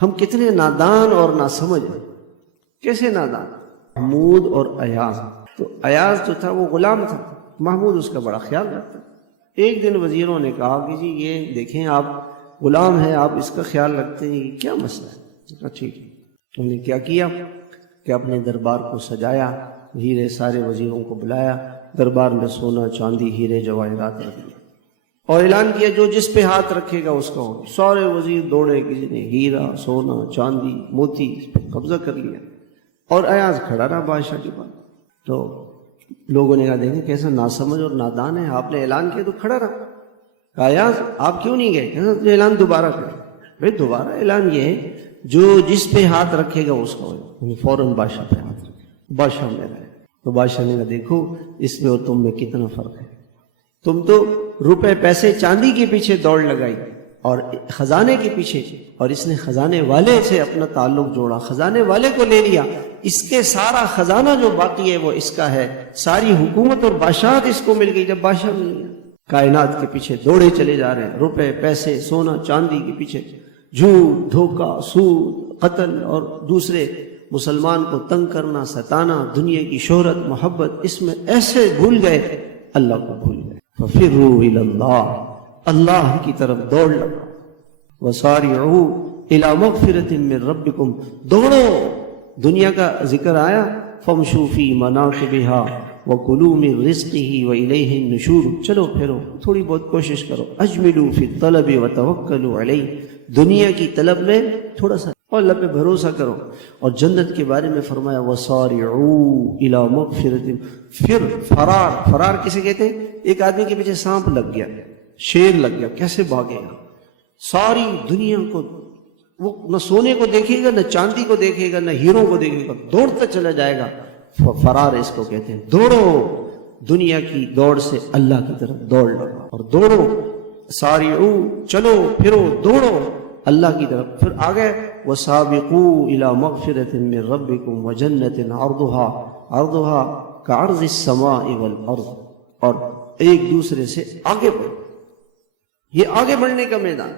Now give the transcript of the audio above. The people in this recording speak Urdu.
ہم کتنے نادان اور ناسمجھ ہیں. کیسے نادان؟ محمود اور ایاز. تو ایاز جو تھا وہ غلام تھا، محمود اس کا بڑا خیال رکھتا. ایک دن وزیروں نے کہا کہ جی یہ دیکھیں آپ غلام ہیں، آپ اس کا خیال رکھتے ہیں، یہ کیا مسئلہ ہے؟ ٹھیک ہے. انہوں نے کیا کیا کہ اپنے دربار کو سجایا، ہیرے سارے وزیروں کو بلایا، دربار میں سونا چاندی ہیرے جواہرات رکھ دیے اور اعلان کیا جو جس پہ ہاتھ رکھے گا اس کا ہو. سارے وزیر دوڑے، کسی نے ہیرا سونا چاندی موتی اس پہ قبضہ کر لیا اور ایاز کھڑا رہا بادشاہ کے پاس. تو لوگوں نے کہا دیکھیں کیسا ناسمجھ اور نادان ہے، آپ نے اعلان کیا تو کھڑا رہا. کہا ایاز آپ کیوں نہیں گئے؟ کہا اعلان دوبارہ کریں. بھائی دوبارہ اعلان یہ ہے جو جس پہ ہاتھ رکھے گا اس کا ہو. فوراً بادشاہ پہ ہاتھ رکھے، بادشاہ میں رہے. تو بادشاہ نے کہا دیکھو اس میں اور تم میں کتنا فرق ہے. تم تو روپے پیسے چاندی کے پیچھے دوڑ لگائی اور خزانے کے پیچھے، اور اس نے خزانے والے سے اپنا تعلق جوڑا، خزانے والے کو لے لیا. اس کے سارا خزانہ جو باقی ہے وہ اس کا ہے، ساری حکومت اور بادشاہت اس کو مل گئی جب بادشاہ مل گیا. کائنات کے پیچھے دوڑے چلے جا رہے ہیں، روپے پیسے سونا چاندی کے پیچھے، جھوٹ دھوکہ سود قتل اور دوسرے مسلمان کو تنگ کرنا ستانا، دنیا کی شہرت محبت، اس میں ایسے بھول گئے اللہ کو بھول گئے. ففروا الی اللہ، اللہ کی طرف دوڑ لگا. وسارعوا الی مغفرۃ من ربکم، دوڑو. دنیا کا ذکر آیا فامشوا فی مناکبها وکلوا من رزقہ والیہ النشور. چلو پھرو، تھوڑی بہت کوشش کرو. اجملوا فی الطلب وتوکلوا علیہ، دنیا کی طلب میں تھوڑا سا اور اللہ پہ بھروسہ کرو. اور جنت کے بارے میں فرمایا وسارعوا الی مغفرۃ. پھر فرار کسے کہتے ہیں؟ ایک آدمی کے پیچھے سانپ لگ گیا، شیر لگ گیا، کیسے بھاگے گا؟ ساری دنیا کو وہ نہ سونے کو دیکھے گا، نہ چاندی کو دیکھے گا، نہ ہیروں کو دیکھے گا، دوڑتا چلا جائے گا. فرار اس کو کہتے ہیں. دوڑو، دنیا کی دوڑ سے اللہ کی طرف دوڑ لگا اور دوڑو. سارعوا، چلو پھرو دوڑو اللہ کی طرف. پھر آگے وسابقوا الی مغفرۃ من ربکم وجنۃ عرضها کعرض السماء والارض. اور ایک دوسرے سے آگے بڑھو، یہ آگے بڑھنے کا میدان.